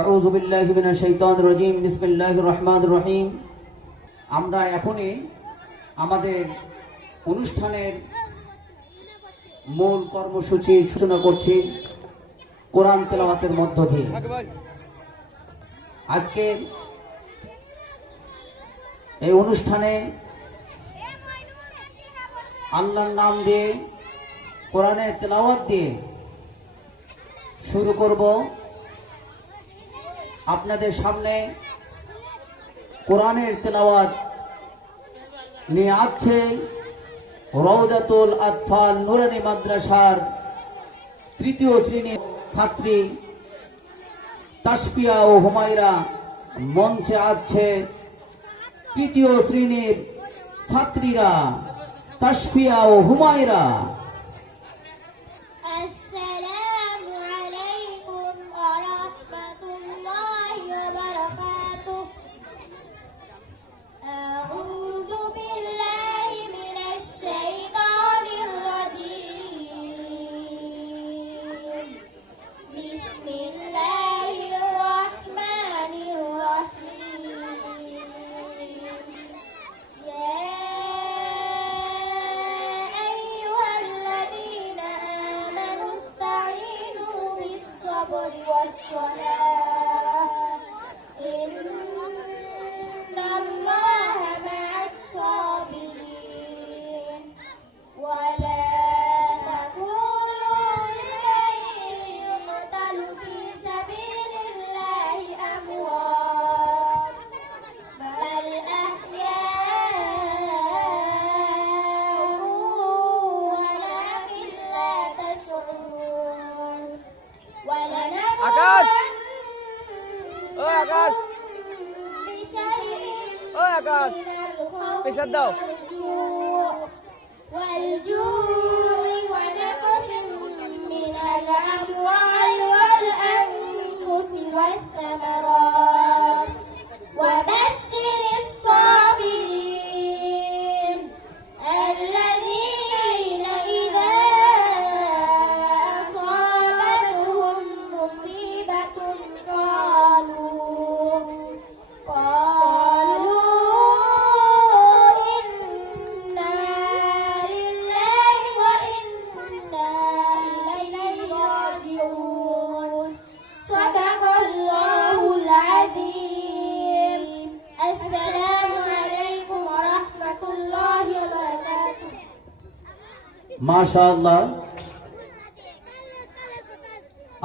আউযু বিল্লাহি মিনাশ শাইতানির রাজীম। বিসমিল্লাহির রহমানির রহিম। আমরা এখনই আমাদের অনুষ্ঠানের মূল কর্মসূচি সূচনা করছি কোরআন তেলাওয়াতের মধ্য দিয়ে। আজকে এই অনুষ্ঠানে আল্লাহর নাম দিয়ে কোরআনের তেলাওয়াত দিয়ে শুরু করব। আপনাদের সামনে কোরআনের তেলাওয়াত নিয়ে আছে রওজাতুল আতফাল নুরানি মাদ্রাসার তৃতীয় শ্রেণীর ছাত্রী তাসফিয়া ও হুমায়রা। মঞ্চে আছে তৃতীয় শ্রেণীর ছাত্রীরা তাসফিয়া ও হুমায়রা। আকাশ, ও আকাশ, ও আকাশ, পেছাদ দাও। মাশাআল্লাহ,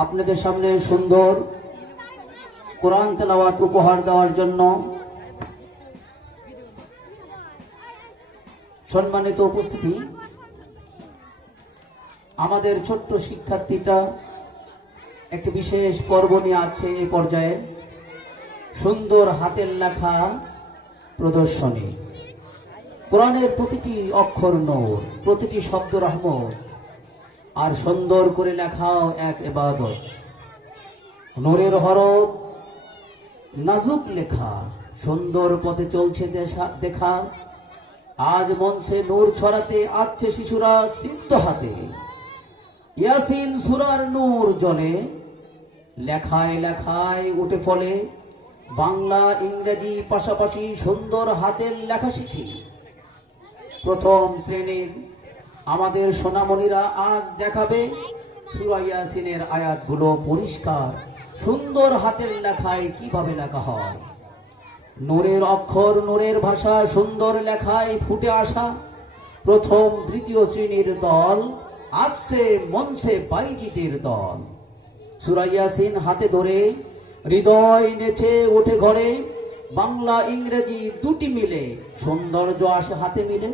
আপনাদের সামনে সুন্দর কোরআন তেলাওয়াত উপহার দেওয়ার জন্য সম্মানিত উপস্থিতি, আমাদের ছোট্ট শিক্ষার্থীটা একটি বিশেষ পর্ব নিয়ে আছে। এই পর্যায়ে সুন্দর হাতের লেখা প্রদর্শনী। কোরআনের প্রতিটি অক্ষর নূর, প্রতিটি শব্দ রহমত, আর সুন্দর করে লেখাও এক ইবাদত। নূরের হরফ নাজুক লেখা, সুন্দর পথে চলছে দেখা। আজ মঞ্চে নূর ছড়াতে আসছে শিশুরা সিদ্ধ হাতে। ইয়াসিন সূরার নূর জলে, লেখায় লেখায় উঠে ফলে। বাংলা ইংরেজি পাশাপাশি সুন্দর হাতের লেখা শিখি। প্রথম শ্রেণীর আমাদের সোনামণিরা আজ দেখাবে সূরা ইয়াসিনের আয়াতগুলো পরিষ্কার সুন্দর হাতের লেখায় কিভাবে লেখা হয়। নূরের অক্ষর, নূরের ভাষা, সুন্দর লেখায় ফুটে আসা প্রথম তৃতীয় শ্রেণীর দল আসছে মঞ্চে বাইজিদের দল। সূরা ইয়াসিন হাতে ধরে হৃদয় নেচে ওঠে ঘরে। বাংলা ইংরেজি দুটি মিলে সৌন্দর্য আসে হাতে মিলে।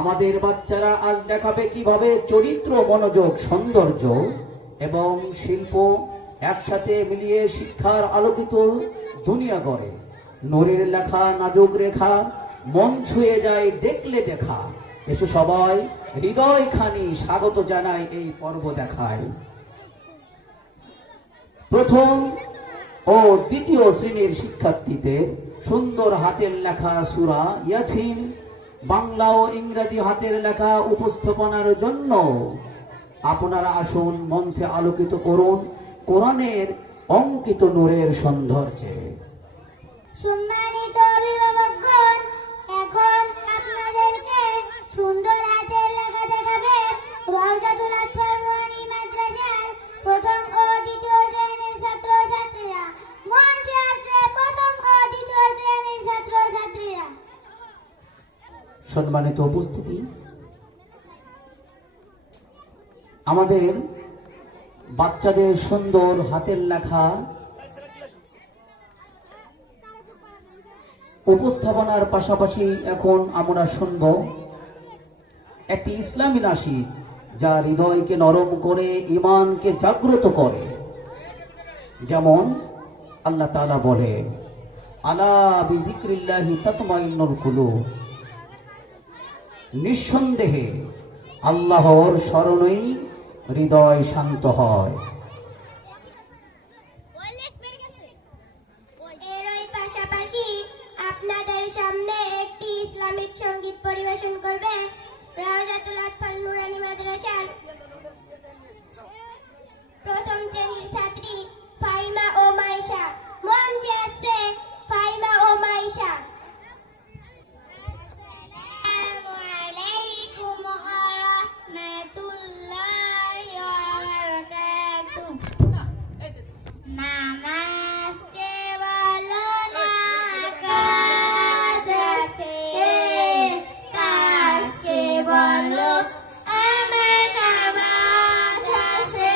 আমাদের বাচ্চারা আজ দেখাবে কিভাবে চরিত্র, মনোযোগ, সৌন্দর্য এবং শিল্প একসাথে মিলিয়ে শিক্ষার আলোকিত দুনিয়া গড়ে। নূরের লেখা নাজুক রেখা, মন ছুঁয়ে যায় দেখলে দেখা। এসো সবাই হৃদয় খানি স্বাগত জানাই এই পর্ব দেখায়। প্রথম ও দ্বিতীয় শ্রেণীর শিক্ষার্থীদের সুন্দর হাতের লেখা সূরা ইয়াসিন বাংলা ও ইংরেজি হাতের লেখা উপস্থাপনার জন্য আপনারা আসুন, মঞ্চে আলোকিত করুন কোরআনের অঙ্কিত নূরের সৌন্দর্যে। সম্মানিত অভিভাবকগণ, এখন আপনাদেরকে সুন্দর হাতের লেখা দেখাবে রওজাতুল আতফাল নুরানী মাদ্রাসার প্রথম ও দ্বিতীয় শ্রেণীর ছাত্রছাত্রীরা। মঞ্চে আছে প্রথম ও দ্বিতীয় শ্রেণীর ছাত্রছাত্রীরা। সম্মানিত উপস্থিতি, আমাদের বাচ্চাদের সুন্দর হাতের লেখা উপস্থাপনার পাশাপাশি এখন আমরা শুনব একটি ইসলামী নাশিদ, যা হৃদয়কে নরম করে ঈমানকে জাগ্রত করে। যেমন আল্লাহ তাআলা বলে, আলা বিযিকরিল্লাহি তাতমাইন্নুল কুলুব, নিঃসন্দেহে আল্লাহর স্মরণেই হৃদয় শান্ত হয়। এরই পাশাপাশি আপনাদের সামনে একটি ইসলামিক সঙ্গীত পরিবেশন করবে রওজাতুল আতফাল নুরানী মাদ্রাসার প্রথম শ্রেণীর ছাত্রী ফাইমা ও মাইশা। মঞ্চে আসছে ফাইমা ও মাইশা। আসসালামু আলাইকুম ওয়া রাহমাতুল্লাহি ওয়া বারাকাতুহু। নামাজকে বলো না কাজ আছে, কাজকে বলো আমার নামাজ আছে।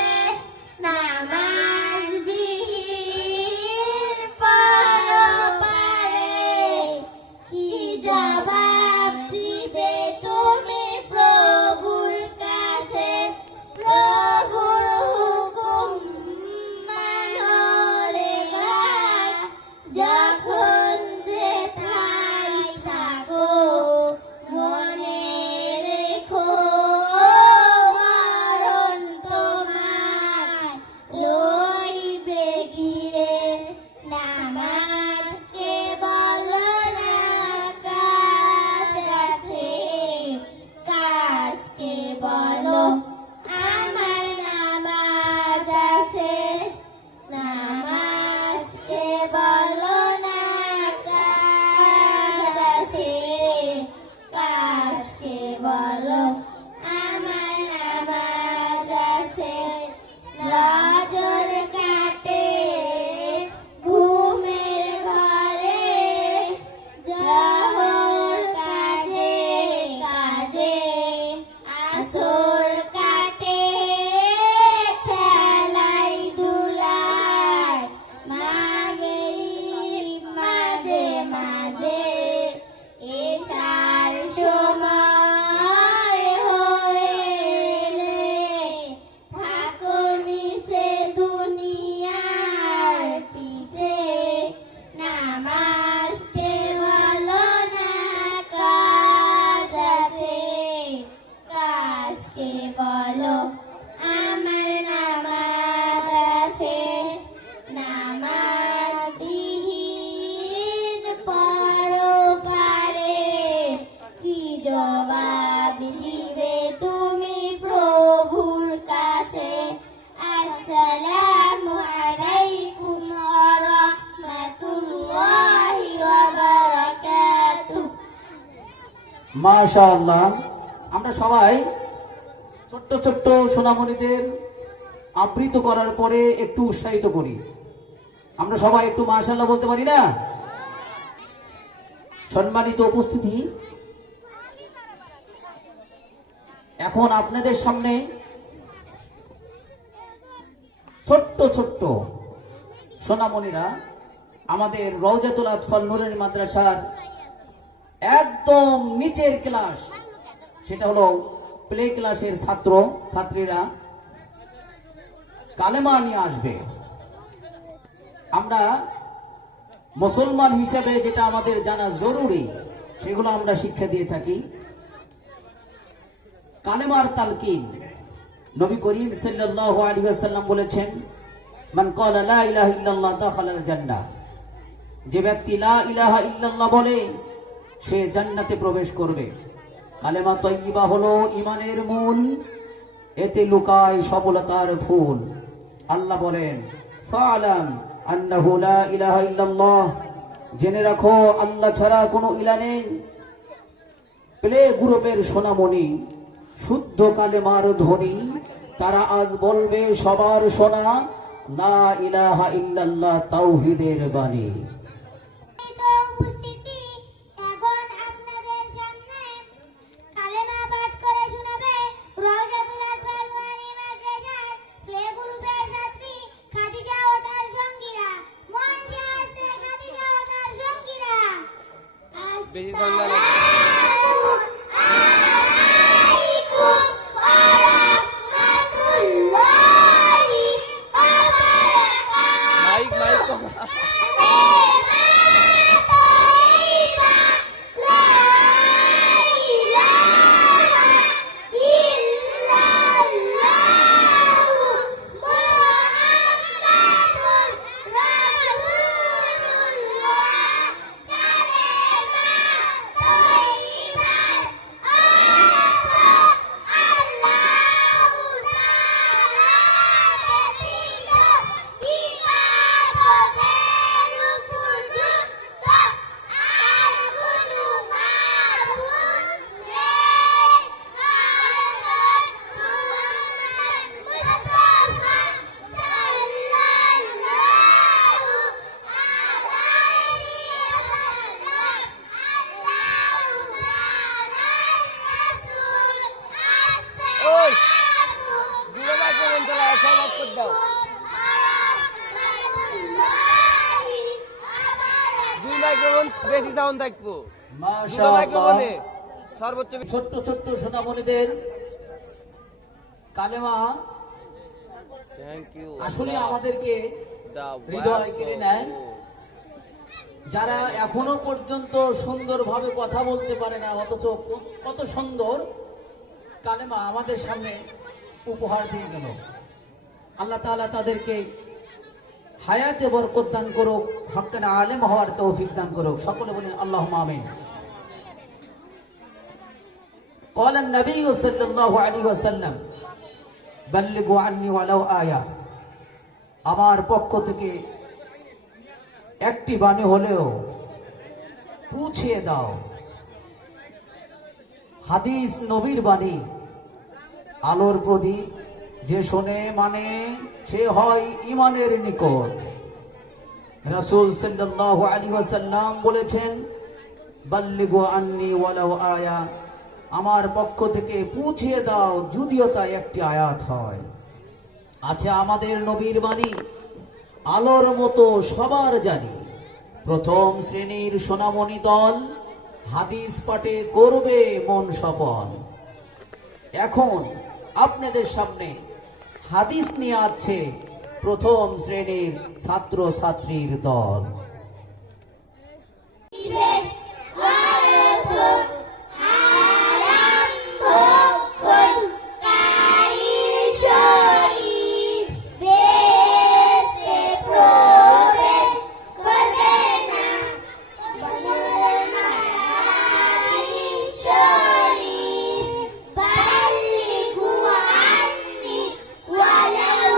নামাজ বিহীন পরপারে কি জবাব দিবে তুমি প্রভুর কাছে? প্রভুর হুকুম মানো রে ভাই, যখন যেথায় থাকো মনে রেখো মরণ তোমায় লইবে ঘিরে। নামাজকে বলো না কাজ আছে, কাজকে বলো আমার নামাজ আছে। নামাজকে বলো না কাজ আছে, কাজকে বলো আমার নামাজ আছে। নজর কাটে ঘুমের ঘরে, জহর কাজে কাজে আসর কাটে খেলাই দুলায়। মাগরিব মাঝে মাঝে এশার সময় হইলে থাকো নিচে দুনিয়ার পিছে। নামাজকে বলো না কাজ আছে, কাজকে বলো আমার নামাজ আছে। নামাজ বিহীন পরপারে কি জবাব দিবে তুমি প্রভুর কাছে? আসসালামু আলাইকুম ওয়া রাহমাতুল্লাহি ওয়া বারাকাতুহু। মাশাআল্লাহ, আমরা সবাই ছোট্ট ছোট্ট সোনামণিদের আবৃত করার পরে একটু উৎসাহিত করি। আমরা সবাই একটু মাশাআল্লাহ বলতে পারি না? সম্মানিত উপস্থিতি, এখন আপনাদের সামনে ছোট্ট ছোট্ট সোনামণিরা আমাদের রওজাতুল আতফাল নুরানী মাদ্রাসার একদম নিচের ক্লাস, সেটা হলো প্লে ক্লাসের ছাত্র ছাত্রীরা কালেমা নিয়ে আসবে। আমরা মুসলমান হিসেবে যেটা আমাদের জানা জরুরি সেগুলো আমরা শিক্ষা দিয়ে থাকি। কালেমার তালকিন, নবী করিম সাল্লাল্লাহু আলাইহি ওয়াসাল্লাম বলেছেন, মান ক্বালা লা ইলাহা ইল্লাল্লাহ দাখালাল জান্নাহ, যে ব্যক্তি লা ইলাহা ইল্লাল্লাহ বলে সে জান্নাতে প্রবেশ করবে। কালেমা তয়্যিবা হলো ঈমানের মূল, এতে লুকায় সফলতার ফুল। আল্লাহ বলেন, ফা'লাম আন্নাহু লা ইলাহা ইল্লাল্লাহ, জেনে রাখো আল্লাহ ছাড়া কোনো ইলাহ নেই। প্লে গ্রুপের সোনামণি, শুদ্ধ কালেমার ধ্বনি, তারা আজ বলবে সবার শোনা লা ইলাহা ইল্লাল্লাহ তাওহীদের বাণী। উপস্থিতি, এখন আপনাদের সামনে কালেমা পাঠ করে শোনাবে রওজাতুল আতফাল নুরানী মাদ্রাসার প্লে গ্রুপের ছাত্রী খাদিজা ও তার সঙ্গীরা। মঞ্চে আসছে খাদিজা ও তার সঙ্গীরা। বেশি সন্ধ্যা লাগে। মাইক মাইক কমা। ওই দুটো মাইক্রোফোন চালাও, সব অফ করে দাও। দুই মাইক্রোফোন বেশি সাউন্ড থাকবো। দুটো মাশাআল্লাহ, মাইক্রোফোনে সর্বোচ্চ। ছোট্ট ছোট্ট সোনামণিদের কালেমা থ্যাংক ইউ। আসলে আমাদেরকে হৃদয় কেড়ে নেয়। যারা এখনো পর্যন্ত সুন্দরভাবে কথা বলতে পারে না, অথচ কত সুন্দর কালেমা আমাদের সামনে উপহার দিয়ে গেল। আল্লাহ তাআলা তাদেরকে হায়াতে বরকত দান করুক, হক্কান আলেম হওয়ার তৌফিক দান করুক। সকলে বলেন আল্লাহুম্মা আমিন। قال النبي صلى الله عليه وسلم بلغوا عني ولو آية, আমার পক্ষ থেকে একটি বাণী হলেও পৌঁছিয়ে দাও। হাদিস নবীর বাণী আলোর প্রদীপ, যে শোনে মানে সে হয় ঈমানের নিকট। রাসূল সাল্লাল্লাহু আলাইহি ওয়াসাল্লাম বলেছেন বাল্লিগু আন্নি ওয়ালাউ আয়া, আমার পক্ষ থেকে পৌঁছিয়ে দাও যদিও তা একটি আয়াত হয়। আছে আমাদের নবীর বাণী আলোর মতো সবার জানি। প্রথম শ্রেণীর সোনামণি দল হাদিস পাঠে করবে মন সপন। এখন আপনাদের সামনে হাদিস নিয়ে আছে প্রথম শ্রেণীর ছাত্র ছাত্রীর দল। Walau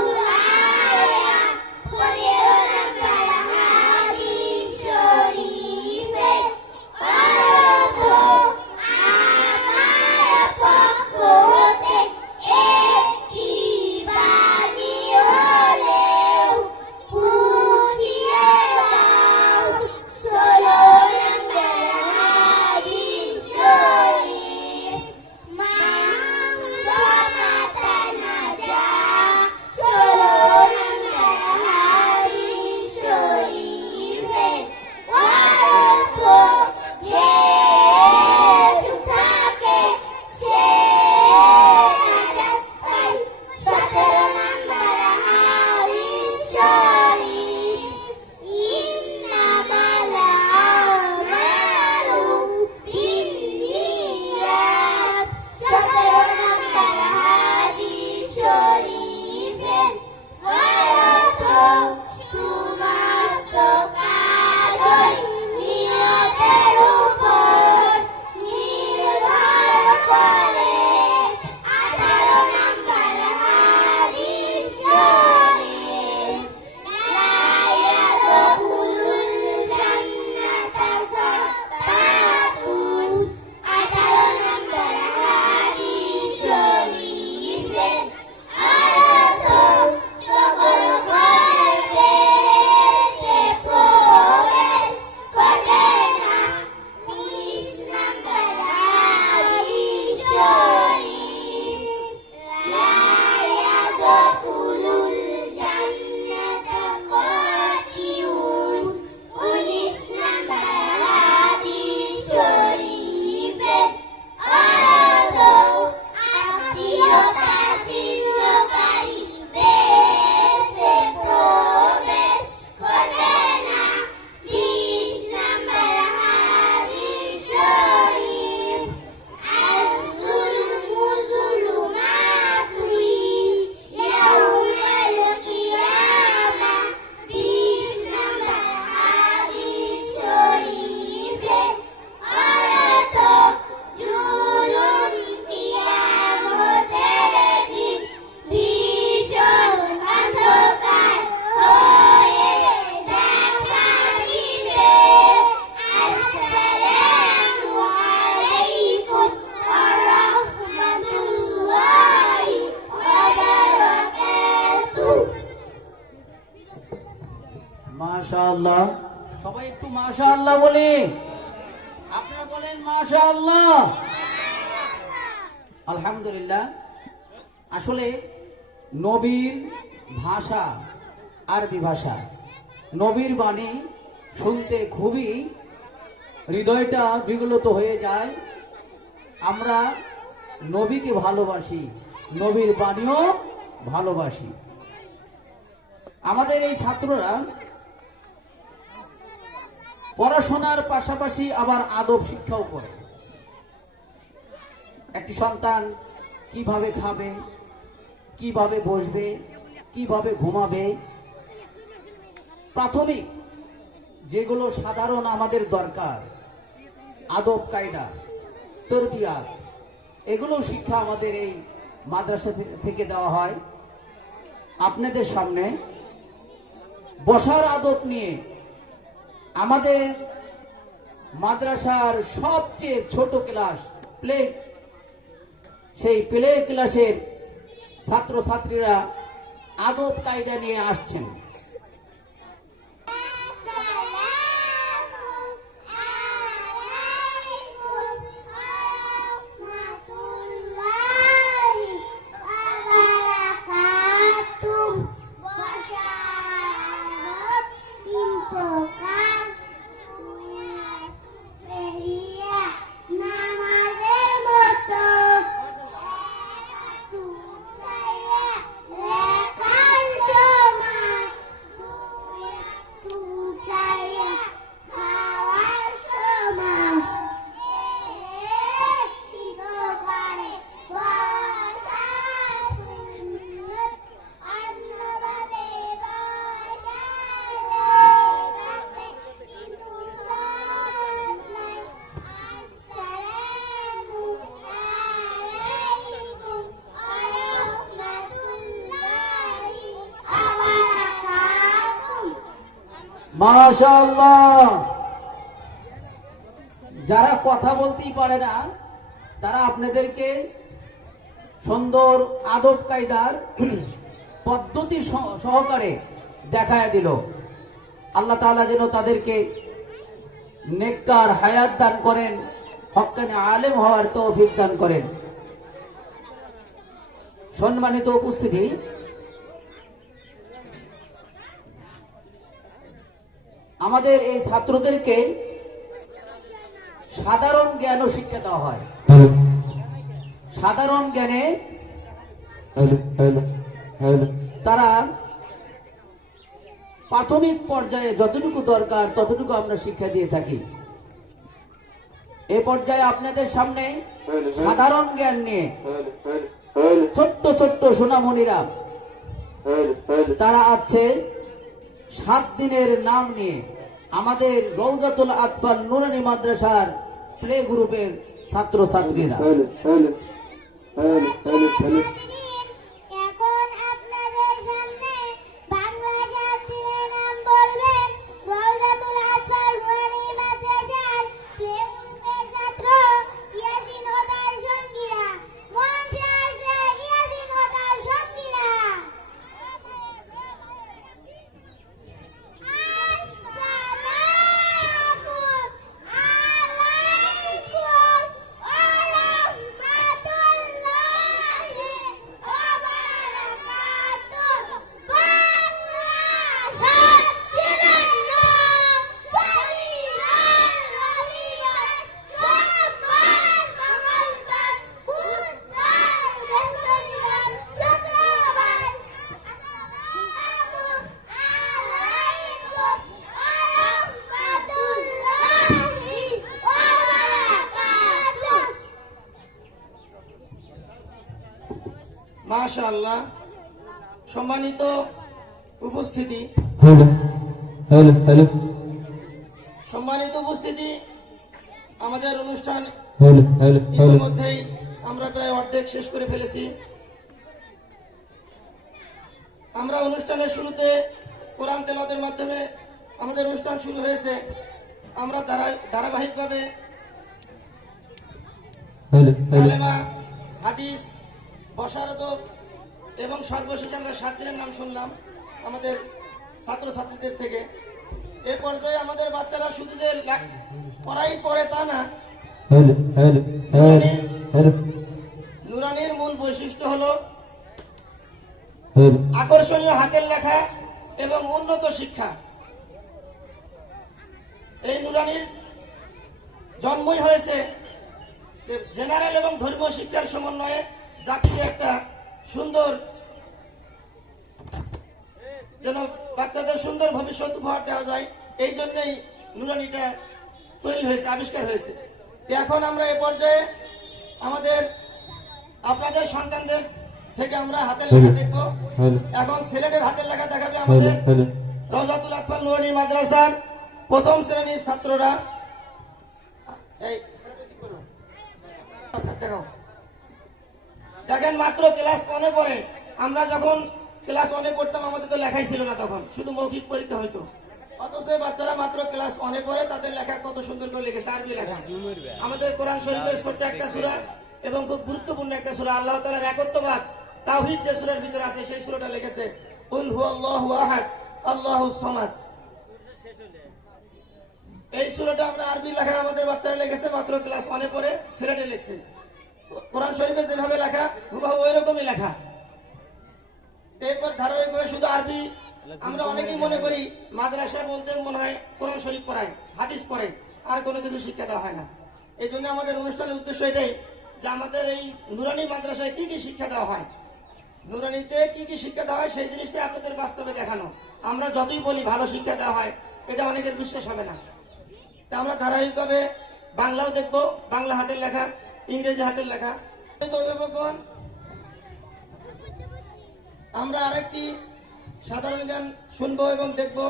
মাশাআল্লাহ, সবাই একটু মাশাআল্লাহ বলে, আপনারা বলেন মাশাআল্লাহ। আলহামদুলিল্লাহ। আসলে নবীর ভাষা আরবি ভাষা, নবীর বাণী শুনতে খুবই হৃদয়টা বিগলিত হয়ে যায়। আমরা নবীকে ভালোবাসি, নবীর বাণীও ভালোবাসি। আমাদের এই ছাত্ররা পড়াশোনার পাশাপাশি আবার আদব শিক্ষাও করে। একটি সন্তান কিভাবে খাবে, কিভাবে বসবে, কিভাবে ঘুমাবে, প্রাথমিক যেগুলো সাধারণ আমাদের দরকার, আদব কায়দা, তরবিয়াত, এগুলো শিক্ষা আমাদের এই মাদ্রাসা থেকে দেওয়া হয়। আপনাদের সামনে বসার আদব নিয়ে আমাদের মাদ্রাসার সবচেয়ে ছোট ক্লাস সেই প্লে ক্লাসের ছাত্রছাত্রীরা আদব কায়দা নিয়ে আসছেন। মাশাআল্লাহ। যারা কথা বলতেই পারে না তারা আপনাদেরকে সুন্দর আদব কায়দার পদ্ধতি সহকারে দেখায় দিল। আল্লাহ তাআলা যেন তাদেরকে নেককার হায়াত দান করেন, হক্কানি আলেম হওয়ার তৌফিক দান করেন। সম্মানিত উপস্থিতি, আমাদের এই ছাত্রদেরকে সাধারণ জ্ঞান ও শিক্ষা দেওয়া হয়। সাধারণ জ্ঞানে তারা প্রাথমিক পর্যায়ে যতটুকু দরকার ততটুকু আমরা শিক্ষা দিয়ে থাকি। এ পর্যায়ে আপনাদের সামনে সাধারণ জ্ঞান নিয়ে ছোট্ট ছোট্ট সোনামণিরা তারা আছে 7 দিনের নাম নিয়ে আমাদের রওজাতুল আতফাল নুরানি মাদ্রাসার প্লে গ্রুপের ছাত্রছাত্রীরা। এখন আপনাদের সামনে বাংলা 7 দিনের নাম বলবেন রওজাতুল আতফাল নুরানি মাদ্রাসার প্লে গ্রুপের ছাত্র ইয়াসিন ও তার সঙ্গীরা। মঞ্চে আসছে ইয়াসিন ও তার সঙ্গীরা। মাশাআল্লাহ। সম্মানিত উপস্থিতি, সম্মানিত উপস্থিতি, আমাদের অনুষ্ঠান ইতিমধ্যেই আমরা প্রায় অর্ধেক শেষ করে ফেলেছি। আমরা অনুষ্ঠানের শুরুতে কোরআন তেলাওয়াতের মাধ্যমে আমাদের অনুষ্ঠান শুরু হয়েছে। আমরা ধারাবাহিকভাবে কালেমা, হাদিস, বসার আদব এবং সর্বশেষ আমরা 7 দিনের নাম শুনলাম। আমাদের ছাত্রছাত্রীদের থেকে। এ পর্যায়ে আমাদের বাচ্চারা শুধু যে পড়াই পড়ে তা না, নুরানির মূল বৈশিষ্ট্য হলো আকর্ষণীয় হাতের লেখা এবং উন্নত শিক্ষা। এই নুরানির জন্মই হয়েছে জেনারেল এবং ধর্মীয় শিক্ষার সমন্বয়ে জাতিকে একটা সুন্দর, যেন বাচ্চাদের সুন্দর ভবিষ্যৎ উপহার দেওয়া যায়, এই জন্যই নুরানিটা তৈরি হয়েছে, আবিষ্কার হয়েছে। এখন আমরা এ পর্যায়ে আমাদের আপনাদের সন্তানদের থেকে আমরা হাতের লেখা দেখবো। এখন ছেলেদের হাতের লেখা দেখাবে আমাদের রওজাতুল আতফাল নুরানি মাদ্রাসার প্রথম শ্রেণীর ছাত্ররা। এই দেখাও। দেখেন, মাত্র ক্লাস 1-এ পড়ে। আমরা যখন ক্লাস 1-এ পড়তাম আমাদের তো লেখাই ছিল না, তখন শুধু মৌখিক পরীক্ষা হইতো। অথচ বাচ্চারা মাত্র ক্লাস 1-এ পড়ে তাদের লেখা কত সুন্দর করে লিখেছে, আরবি লেখা। আমাদের কোরআন শরীফের ছোট্ট একটা সূরা এবং খুব গুরুত্বপূর্ণ একটা সূরা, আল্লাহ তাআলার একত্ববাদ তাওহীদ যে সূরার ভিতরে আছে সেই সূরাটা লিখেছে কুল হুয়াল্লাহু আহাদ আল্লাহুস সামাদ। এই সূরাটা আমরা আরবি লেখা আমাদের বাচ্চারা লিখেছে, মাত্র ক্লাস 1-এ পড়ে ছেলেটা লিখছে। কোরআন শরীফে যেভাবে লেখা হুবহু ওই রকমই লেখা। এরপর ধারাবাহিকভাবে শুধু আরবি। আমরা অনেকেই মনে করি মাদ্রাসা বলতে মনে হয় কোরআন শরীফ পড়ায়, হাদিস পড়ে, আর কোনো কিছু শিক্ষা দেওয়া হয় না। এই জন্য আমাদের অনুষ্ঠানের উদ্দেশ্য এটাই যে আমাদের এই নুরানি মাদ্রাসায় কি কি শিক্ষা দেওয়া হয়, নুরানিতে কি কি শিক্ষা দেওয়া হয় সেই জিনিসটা আপনাদের বাস্তবে দেখানো। আমরা যতই বলি ভালো শিক্ষা দেওয়া হয়, এটা অনেকের বিশ্বাস হবে না। তা আমরা ধারাবাহিকভাবে বাংলাও দেখবো, বাংলা হাতের লেখা, ইংরেজি হাতের লেখা। অভিভাবকগণ, আমরা আরেকটি সাধারণ জ্ঞান শুনবো এবং দেখবো।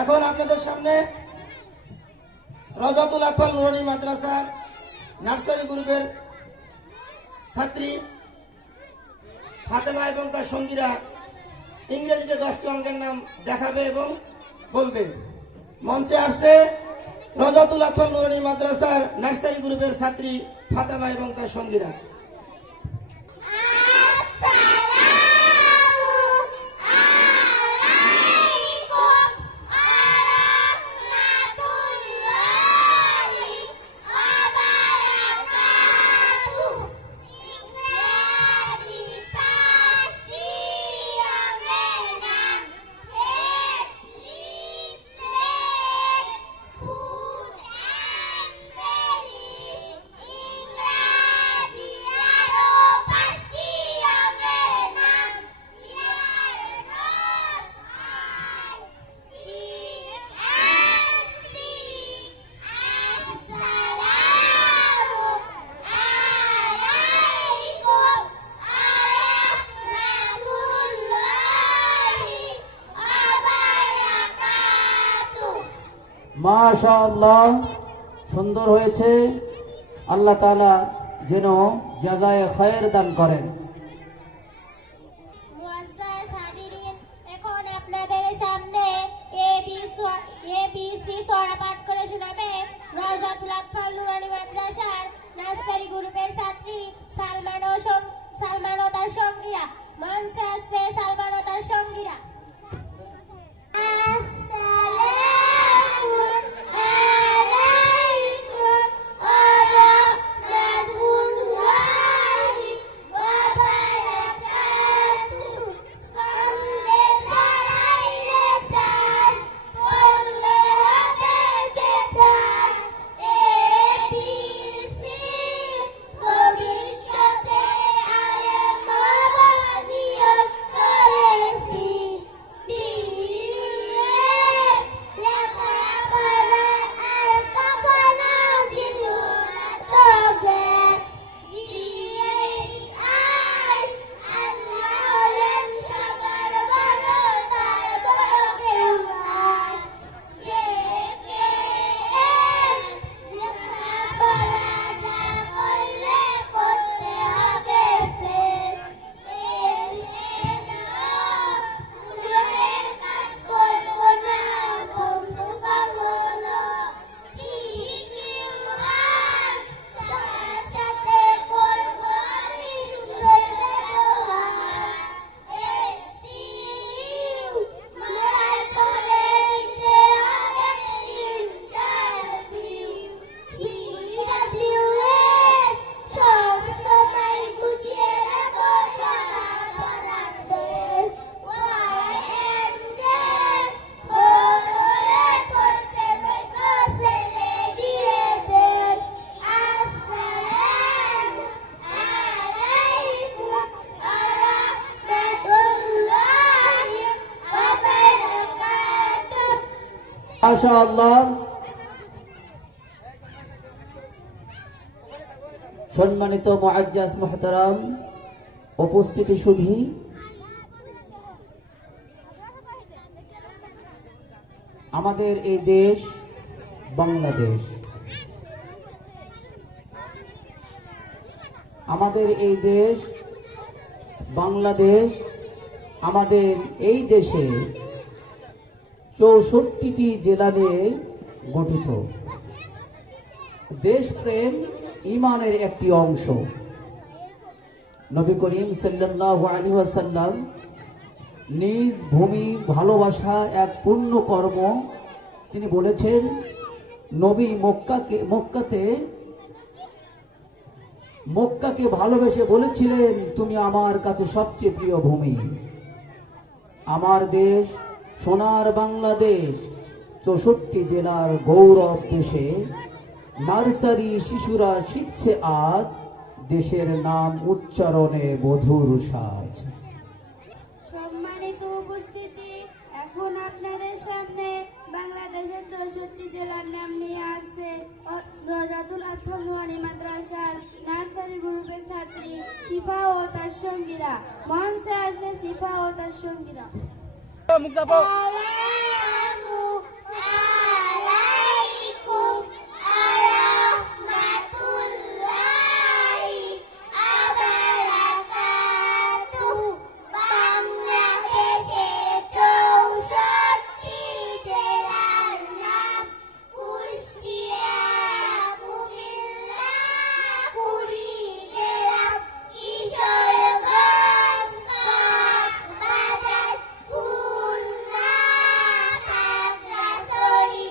এখন আপনাদের সামনে রওজাতুল আতফাল নুরানি মাদ্রাসার নার্সারি গ্রুপের ছাত্রী ফাতেমা এবং তার সঙ্গীরা ইংরেজিতে 10টি অঙ্কের নাম দেখাবে এবং বলবে। মঞ্চে আসছে রওজাতুল আতফাল নুরানি মাদ্রাসার নার্সারি গ্রুপের ছাত্রী ফাতেমা এবং তার সঙ্গীরা। মাশাআল্লাহ, সুন্দর হয়েছে। আল্লাহ তাআলা যেন জাযায়ে খায়ের দান করেন। মুআজ্জাজ হাজিরিন, এখন আপনাদের সামনে এবিসি সূরা পাঠ করে শোনাবে রওজাতুল আতফাল নুরানি মাদ্রাসার নার্সারি গ্রুপের ছাত্রী সালমান ও তার সঙ্গীরা। মঞ্চে আসছে সালমান ও তার সঙ্গীরা। মাশাআল্লাহ। সম্মানিত মুআজ্জাজ মুহতারাম উপস্থিতি সুধী, আমাদের এই দেশ বাংলাদেশ, আমাদের এই দেশ বাংলাদেশ, আমাদের এই দেশে 64টি জেলা নিয়ে গঠিত। দেশপ্রেম ঈমানের একটি অংশ। নবী করিম সাল্লাল্লাহু আলাইহি ওয়াসাল্লাম নিজ ভূমি ভালোবাসা এক পূর্ণ কর্ম। তিনি বলেছেন, নবী মক্কাকে ভালোবেসে বলেছিলেন, তুমি আমার কাছে সবচেয়ে প্রিয় ভূমি। আমার দেশ সোনার বাংলাদেশ 64 জেলার গৌরব দেশে নার্সারি শিশুরা শিখছে আজ দেশের নাম উচ্চারণে মধুর সাজ। সম্মানিত উপস্থিতি, এখন আপনাদের সামনে বাংলাদেশের 64 জেলার নাম নিয়ে আসছে রওজাতুল আতফাল নুরানী মাদ্রাসার নার্সারি গ্রুপের ছাত্রী শিফা ও তার সঙ্গীরা। মঞ্চে আসে শিফা ও তার সঙ্গীরা। আসসালামু আলাইকুম আরাহমাতুল্লাহি আবারাকাতুহু। বাংলাদেশের 64টি জেলার নাম কুষ্টিয়া, কুমিল্লা, কুড়িগ্রাম, কিশোরগঞ্জ, কক্সবাজার, খুলনা, খাগড়াছড়ি,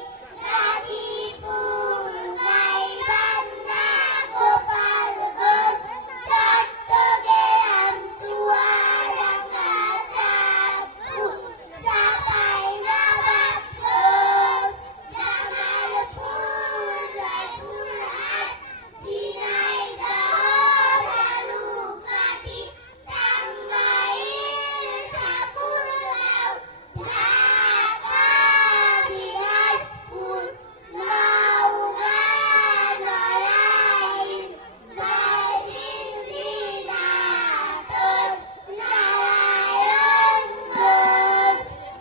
গাজীপুর, গাইবান্ধা, গোপালগঞ্জ, চট্টগ্রাম, চুয়াডাঙ্গা, চাঁদপুর, চাঁপাইনবাবগঞ্জ, জামালপুর, জয়পুরহাট, ঝিনাইদহ, ঝালকাঠি, টাঙ্গাইল, ঠাকুরগাঁও, ঢাকা, দিনাজপুর, নওগাঁ, নড়াইল, নরসিংদী, নাটোর, নারায়ণগঞ্জ,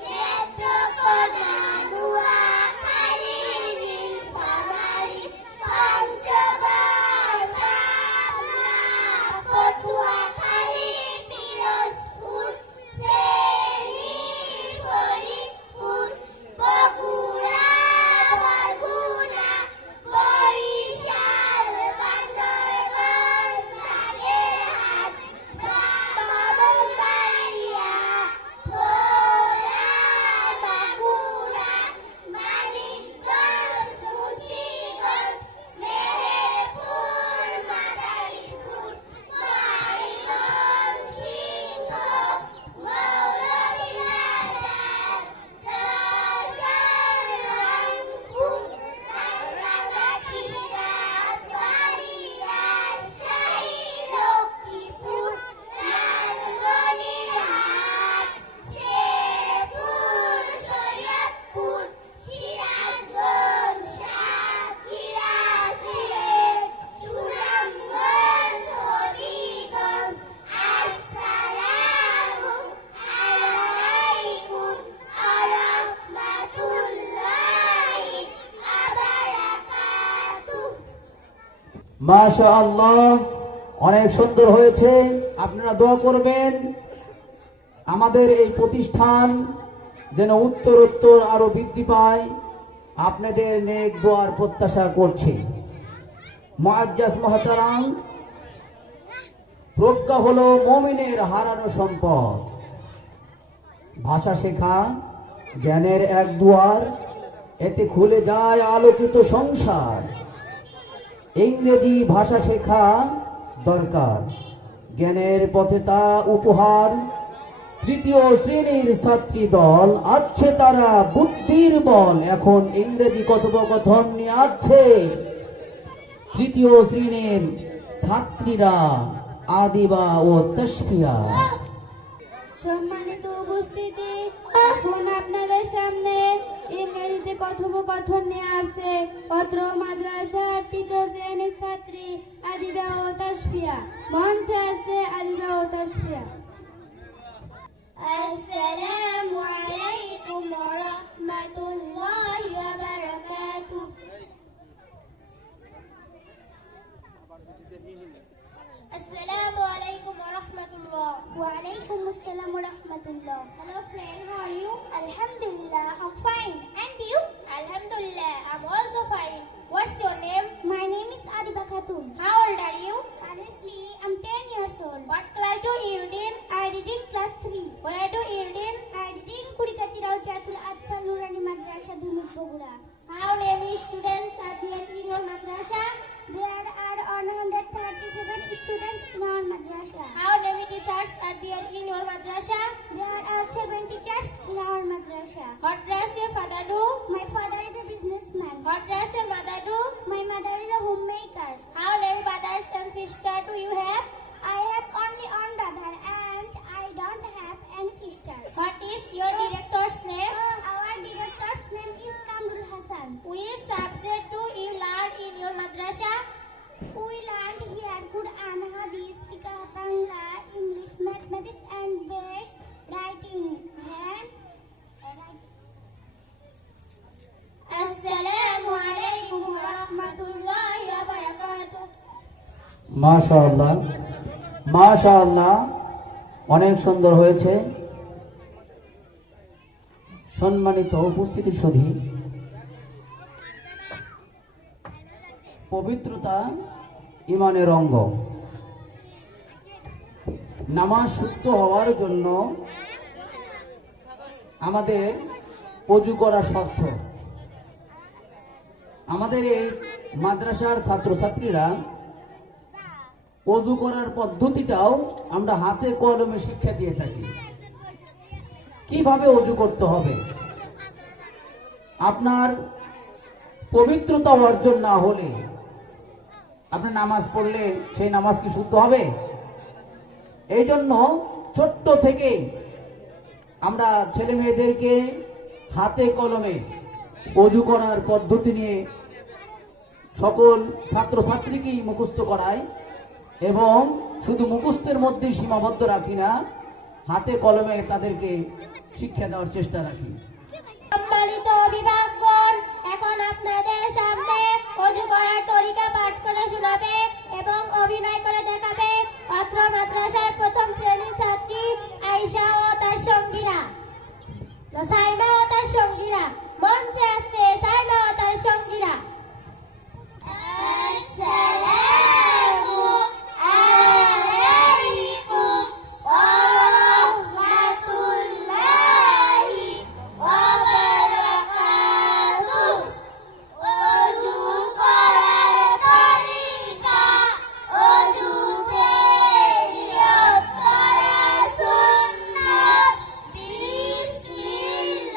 নেত্রকোনা, নোয়াখালী, নীলফামারী, পঞ্চগড়, পাবনা, পটুয়াখালী, পিরোজপুর, ফেনী, ফরিদপুর, বগুড়া, বরগুনা, বরিশাল, বান্দরবান, বাগেরহাট, ব্রাহ্মণবাড়িয়া, ভোলা, বাঁকুড়া, মানিকগঞ্জ, মুন্সিগঞ্জ, মেহেরপুর, মাদারীপুর, ময়মনসিংহ, মৌলভীবাজার, যশোর, রংপুর, রাঙ্গামাটি, রাজবাড়ী, রাজশাহী, লক্ষ্মীপুর, লালমনিরহাট, শেরপুর, শরীয়তপুর, সিরাজগঞ্জ, সাতক্ষীরা, সিলেট, সুনামগঞ্জ, হবিগঞ্জ। আসসালামু আলাইকুম আরাহমাতুল্লাহি আবারাকাতুহু। মাশাআল্লাহ, অনেক সুন্দর হয়েছে। আপনারা দোয়া করবেন আমাদের এই প্রতিষ্ঠান যেন উত্তরোত্তর আরো বৃদ্ধি পায়। আপনাদের নেক দোয়ার প্রত্যাশা করছি। মুআজ্জাজ মুহতারাম, প্রজ্ঞা হলো মুমিনের হারানো সম্পদ। ভাষা শেখা জ্ঞানের এক দুয়ার, এতে খুলে যায় আলোকিত সংসার। ইংরেজি ভাষা শেখা দরকার, জ্ঞানের পথে তা উপহার। 3য় শ্রেণীর ছাত্রী দল আছে তারা বুদ্ধির বল। এখন ইংরেজি কথোপকথন নিয়ে আছে 3য় শ্রেণীর ছাত্রীরা আদিবা ও তশফিয়া। সম্মানিত উপস্থিতি, এখন আপনাদের সামনে ইংরেজিতে কথোপকথন নিয়ে আছে অত্র মাদ্রাসার তৃতীয় শ্রেণীর ছাত্রী আদিবা ও তাসফিয়া। মঞ্চে আছে আদিবা ও তাসফিয়া। আসসালামু আলাইকুম ওয়া রাহমাতুল্লাহি ওয়া বারাকাতুহু। Assalamu alaikum wa rahmatullah. Wa alaikum assalam wa rahmatullah. Hello friend, how are you? Alhamdulillah, I'm fine. And you? Alhamdulillah, I'm also fine. What's your name? My name is Adiba Khatun. How old are you? Currently, I'm 10 years old. What class do you read in? I read in class 3. Where do you read in? I read in Kurikati Raujatul Atfal Nurani Madrasa Dhumut Bogura. How many students are there in your madrasa? There are 137 students in our madrasa. How many teachers are there in your madrasa? There are 7 teachers in our madrasa. What does your father do? My father is a businessman. What does your mother do? My mother is a homemaker. How many brothers and sisters do you have? I have only one brother and I don't have any sister. What is your director's name? Our director's name is Kamrul Hassan. Which subject do you learn in your madrasa? We learned here Quran, Hadith, Fiqh, Bangla, English, Mathematics and Best Writing. Assalamu alaikum wa rahmatullahi wa barakatuh. মাশাআল্লাহ, মাশাআল্লাহ, অনেক সুন্দর হয়েছে। সম্মানিত উপস্থিতি সুধী, পবিত্রতা ইমানের অঙ্গ। নামাজ শুদ্ধ হওয়ার জন্য আমাদের ওযু করা শর্ত। আমাদের এই মাদ্রাসার ছাত্রছাত্রীরা ওযু করার পদ্ধতিটাও আমরা হাতে কলমে শিক্ষা দিয়ে থাকি। কিভাবে ওযু করতে হবে, আপনার পবিত্রতা অর্জন না হলে আপনি নামাজ পড়লে সেই নামাজ কি শুদ্ধ হবে? এই জন্য ছোট্ট থেকে আমরা ছেলে মেয়েদেরকে হাতে কলমে ওযু করার পদ্ধতি নিয়ে সকল ছাত্রছাত্রীকেই মুখস্থ করাই এবং শুধু মুখস্থের মধ্যেই সীমাবদ্ধ রাখি না, হাতে কলমে তাদেরকে শিক্ষা দেওয়ার চেষ্টা রাখি। সম্মানিত অভিভাবকগণ, এখন আপনাদের সামনে ওযু করার তরিকা পাঠ করে শোনাবে এবং অভিনয় করে দেখাবে অত্র মাদ্রাসার প্রথম শ্রেণীর ছাত্রী আয়েশা ও তার সঙ্গীরা, সাইমা ও তার সঙ্গীরা। মঞ্চে আসছে সাইমা ও তার সঙ্গীরা। আসসালামু আলাইকুম ওয়া রাহমাতুল্লাহি ওয়া বারাকাতুহু। ওযু করার তরিকা, ওযু শরীয়ত করা সুন্নাত। বিসমিল্লাহ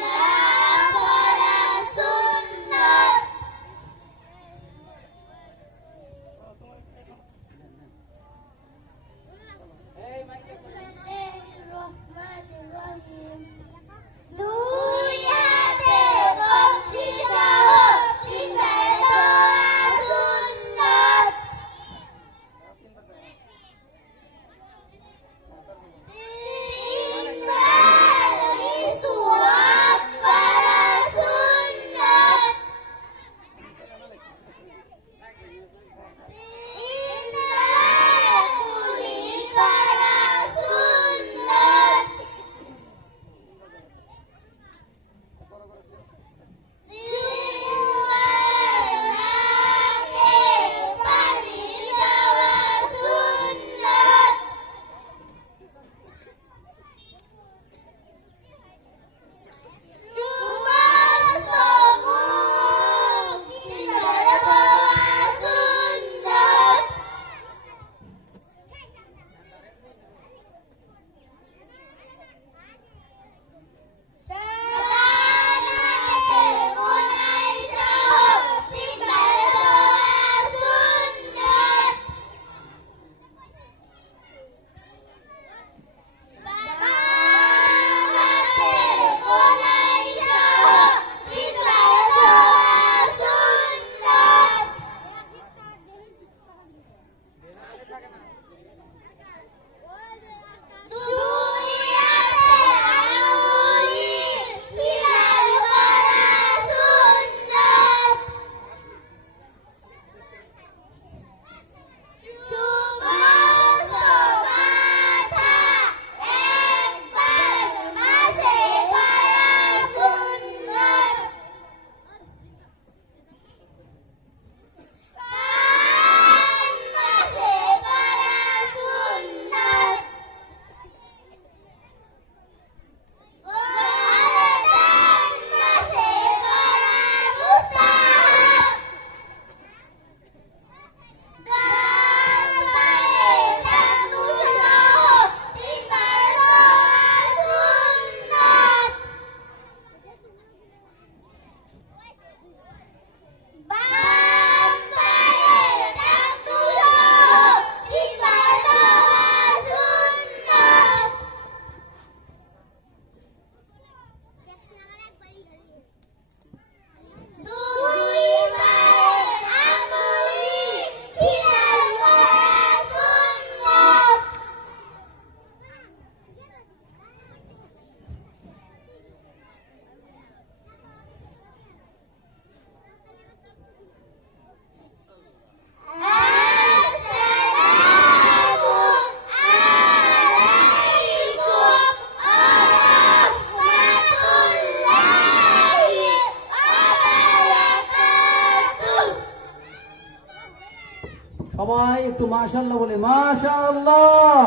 সবাই একটু মাশাআল্লাহ বলে, মাশাআল্লাহ।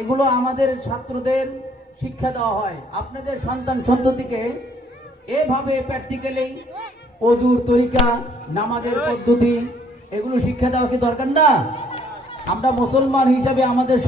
এগুলো আমাদের ছাত্রদের শিক্ষা দেওয়া হয়। আপনাদের সন্তান সন্ততিকে এভাবে প্র্যাকটিক্যালি অজুর তরিকা, নামাজের পদ্ধতি এগুলো শিক্ষা দেওয়া কি দরকার না? আমরা মুসলমান হিসাবে আমাদের